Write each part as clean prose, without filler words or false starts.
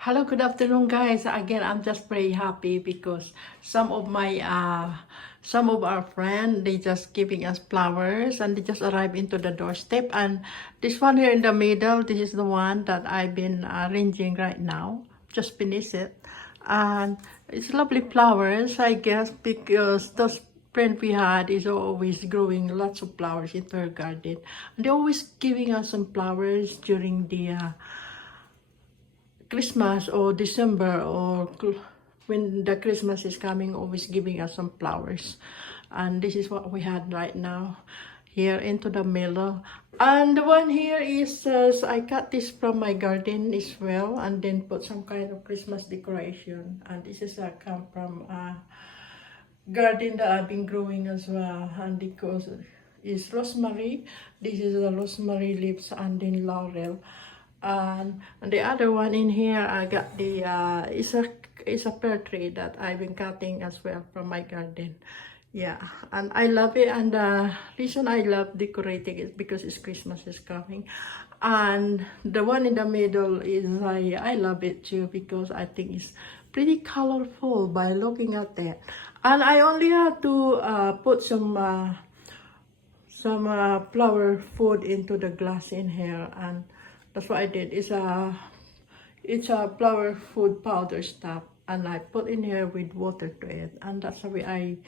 Hello, good afternoon, guys. Again, I'm just very happy because some of our friends, they just giving us flowers and they just arrived into the doorstep. And this one here in the middle, this is the one that I've been arranging right now. Just finished it, and it's lovely flowers, I guess, because those friend we had is always growing lots of flowers into her garden, and they're always giving us some flowers during the Christmas or December or when the Christmas is coming, always giving us some flowers. And this is what we had right now here into the middle. And the one here is, I cut this from my garden as well and then put some kind of Christmas decoration. And this is come from garden that I've been growing as well. And because is rosemary. This is the rosemary leaves and then laurel. And the other one in here, I got the it's a pear tree that I've been cutting as well from my garden. Yeah, and I love it. And the reason I love decorating is because it's Christmas is coming. And the one in the middle is I love it too because I think it's pretty colorful by looking at that. And I only have to put some flower food into the glass in here, and that's what I did. It's a flower food powder stuff, and I put in here with water to it, and that's the way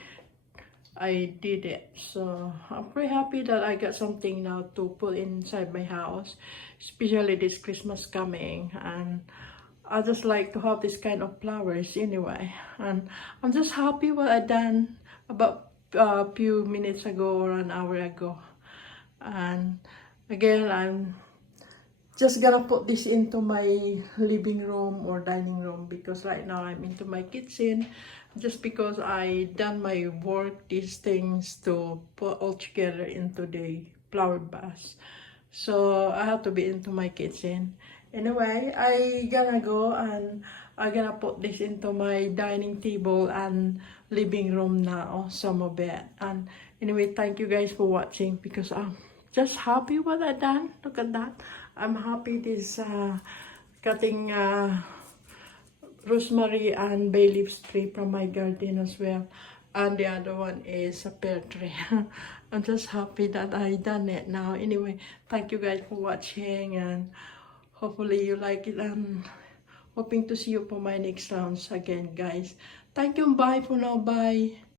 I did it. So I'm pretty happy that I got something now to put inside my house, especially this Christmas coming. And I just like to have this kind of flowers anyway, and I'm just happy what I done about a few minutes ago or an hour ago. And again, I'm just gonna put this into my living room or dining room because right now I'm into my kitchen just because I done my work, these things to put all together into the flower vase. So I have to be into my kitchen. Anyway, I gonna go and I gonna put this into my dining table and living room now, some of it. And anyway, thank you guys for watching because I'm just happy what I done. Look at that. I'm happy this cutting rosemary and bay leaves tree from my garden as well. And the other one is a pear tree. I'm just happy that I done it now. Anyway, thank you guys for watching and hopefully you like it and hoping to see you for my next rounds again, guys. Thank you. Bye for now. Bye.